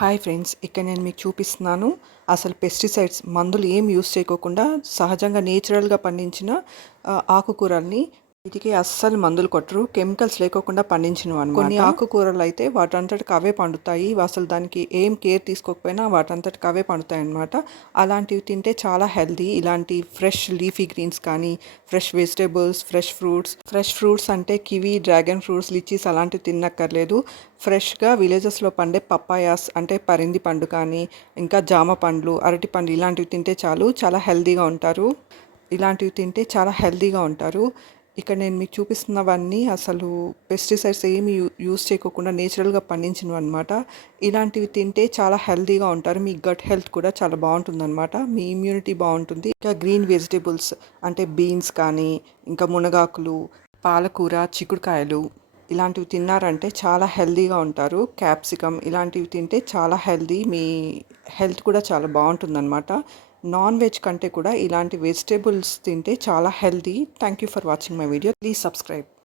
Hi friends, ఇక్కడ నేను మీకు చూపిస్తున్నాను అసలు పెస్టిసైడ్స్ మందులు ఏం యూస్ చేయకోకుండా సహజంగా నేచురల్గా పండించిన ఆకుకూరల్ని వీటికి అస్సలు మందులు కొట్టరు, కెమికల్స్ లేకోకుండా పండించినవి అన్నమాట. కొన్ని ఆకుకూరలు అయితే వాటంతటికి అవే పండుతాయి, అసలు దానికి ఏం కేర్ తీసుకోకపోయినా వాటంతటికి అవే పండుతాయి అన్నమాట. అలాంటివి తింటే చాలా హెల్దీ. ఇలాంటి ఫ్రెష్ లీఫీ గ్రీన్స్ కానీ, ఫ్రెష్ వెజిటేబుల్స్, ఫ్రెష్ ఫ్రూట్స్ అంటే కివి, డ్రాగన్ ఫ్రూట్స్, లిచీస్ అలాంటివి తినక్కర్లేదు. ఫ్రెష్గా విలేజెస్లో పండే పప్పాయాస్ అంటే పరింది పండు కానీ, ఇంకా జామ పండ్లు, అరటి పండ్లు ఇలాంటివి తింటే చాలు, చాలా హెల్దీగా ఉంటారు. ఇక్కడ నేను మీకు చూపిస్తున్నవన్నీ అసలు పెస్టిసైడ్స్ ఏమి యూస్ చేయకోకుండా నేచురల్గా పండించినవి అనమాట. ఇలాంటివి తింటే చాలా హెల్దీగా ఉంటారు. మీ గట్ హెల్త్ కూడా చాలా బాగుంటుందన్నమాట. మీ ఇమ్యూనిటీ బాగుంటుంది. ఇంకా గ్రీన్ వెజిటేబుల్స్ అంటే బీన్స్ కానీ, ఇంకా మునగాకులు, పాలకూర, చిక్కుడుకాయలు ఇలాంటివి తిన్నారంటే చాలా హెల్దీగా ఉంటారు. క్యాప్సికమ్ ఇలాంటివి తింటే చాలా హెల్దీ, మీ హెల్త్ కూడా చాలా బాగుంటుందన్నమాట. నాన్ వెజ్ కంటే కూడా ఇలాంటి వెజిటేబుల్స్ తింటే చాలా healthy. Thank you for watching my video. Please subscribe.